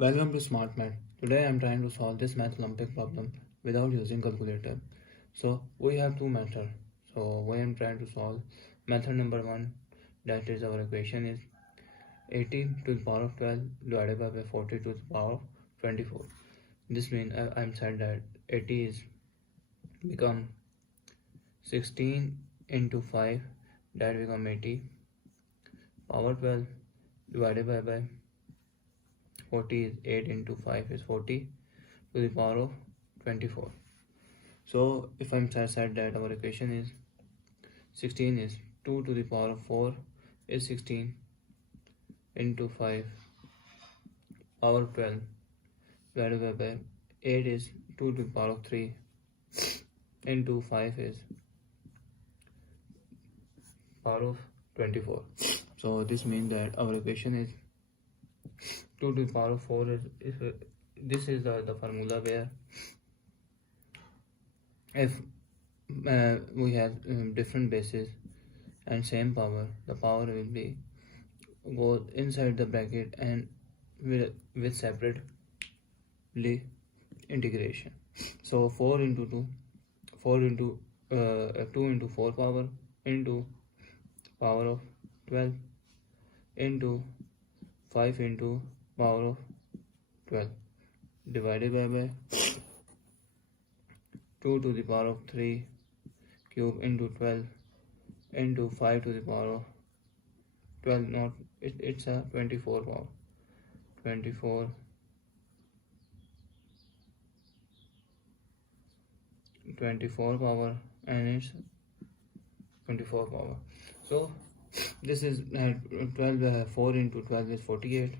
Welcome to Smart Math. Today I am trying to solve this math Olympic problem without using calculator. So we have two methods. So we am trying to solve method number 1, that is our equation is 80 to the power of 12 divided by 40 to the power of 24. This means I am said that 80 is become 16 into 5, that become 80 power 12 divided by 40 is 8 into 5 is 40 to the power of 24. So if I'm said that our equation is 16 is 2 to the power of 4 is 16 into 5 power 12 divided by 8 is 2 to the power of 3 into 5 is power of 24. So this means that our equation is 2 to the power of 4 is this is the formula where if we have different bases and same power, the power will be go inside the bracket and with separately integration. So 4 into 2 into 4 power into power of 12 into 5 into power of 12 divided by 2 to the power of 3 cube into 12 into 5 to the power of 12, not it's a 24 power 24 power and it's 24 power. So this is 12 4 into 12 is 48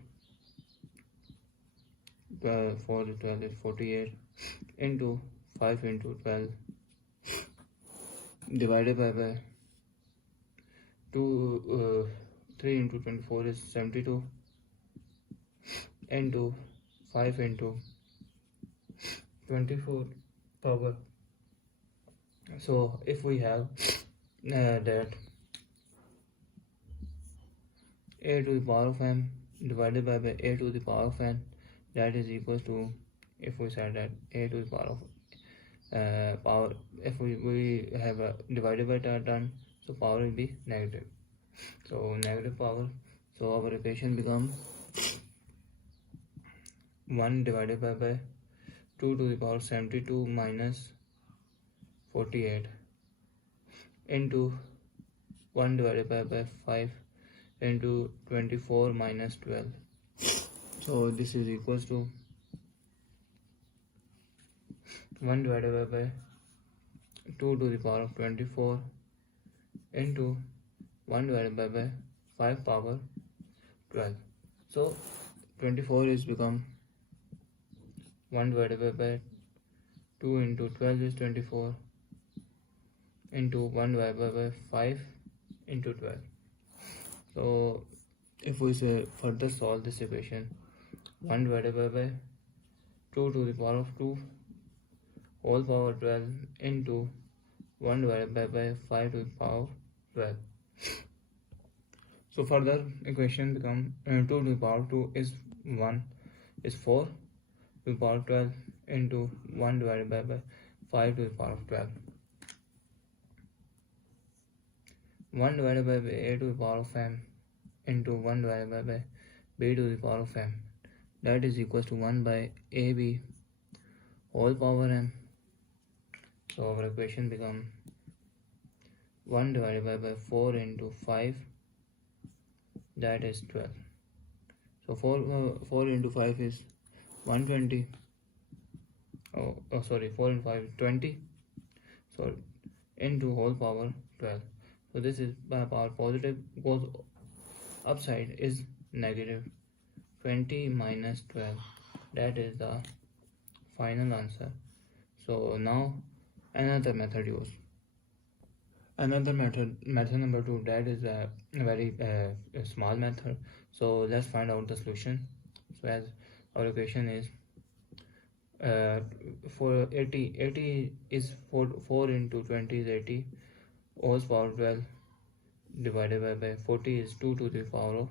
4 into 12 is 48 into 5 into 12 divided by 2 3 into 24 is 72 into 5 into 24 power. So if we have that a to the power of m divided by a to the power of n, that is equals to, if we said that a to the power of power, if we have a divided by term, so power will be negative, so negative power. So our equation becomes 1 divided by 2 to the power of 72 minus 48 into 1 divided by 5 into 24 minus 12. So this is equals to 1 divided by 2 to the power of 24 into 1 divided by 5 power 12. So 24 is become 1 divided by 2 into 12 is 24 into 1 divided by 5 into 12. So if we say further solve this equation, 1 divided by 2 to the power of 2 whole power 12 into 1 divided by 5 to the power 12. So further equation become 2 to the power 2 is 1 is 4 to the power 12 into 1 divided by 5 to the power of 12. 1 divided by a to the power of m into 1 divided by b to the power of m, that is equals to 1 by ab whole power m. So our equation become 1 divided by 4 into 5, that is 12. So 4 into 5 is 120. Sorry, 4 into 5 is 20. So into whole power 12. So this is by power positive, goes upside is negative 20 minus 12, that is the final answer. So now another method used. Another method number 2, that is a very small method. So let's find out the solution. So as our equation is for 80 is 4 into 20 is 80 whole power 12 divided by 40 is 2 to the power of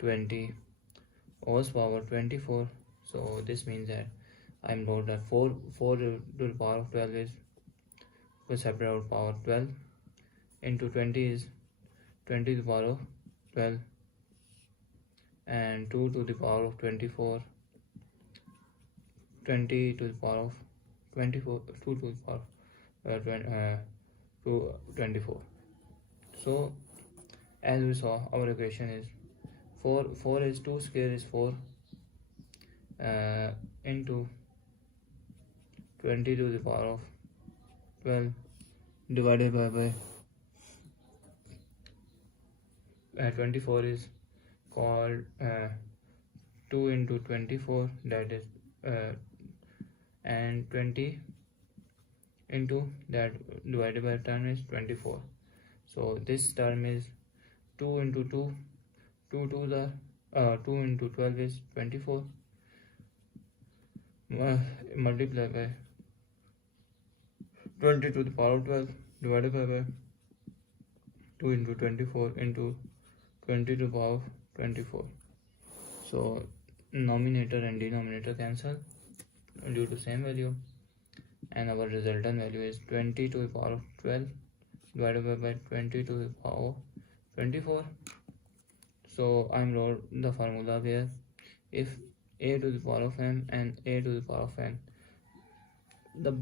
20 whole power 24 So this means that I'm wrote that 4 to the power of 12 is, we separate out power 12 into 20 is 20 to the power of 12, and 2 to the power of 24, 20 to the power of 24, 2 to the power of 24. So as we saw, our equation is 4 is 2 square is 4 into 20 to the power of 12 divided by 24 is called 2 into 24, that is and 20 into that divided by term is 24. So this term is 2 into 2, 2 to the 2 into 12 is 24, multiplied by 20 to the power of 12 divided by 2 into 24 into 20 to the power of 24. So numerator and denominator cancel due to same value, and our resultant value is 20 to the power of 12 divided by 20 to the power of 24. So I'm wrote the formula where if a to the power of n and a to the power of n, the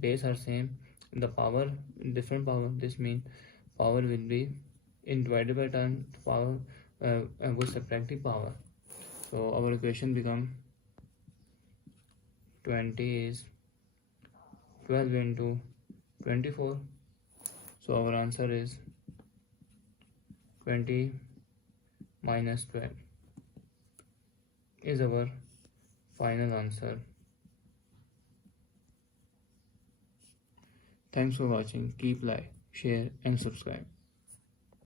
base are same, the power different power, this means power will be in divided by term power with subtracting power. So our equation become 20 is 12 into 24. So our answer is 20 minus 12 is our final answer. Thanks for watching. Keep like, share and subscribe.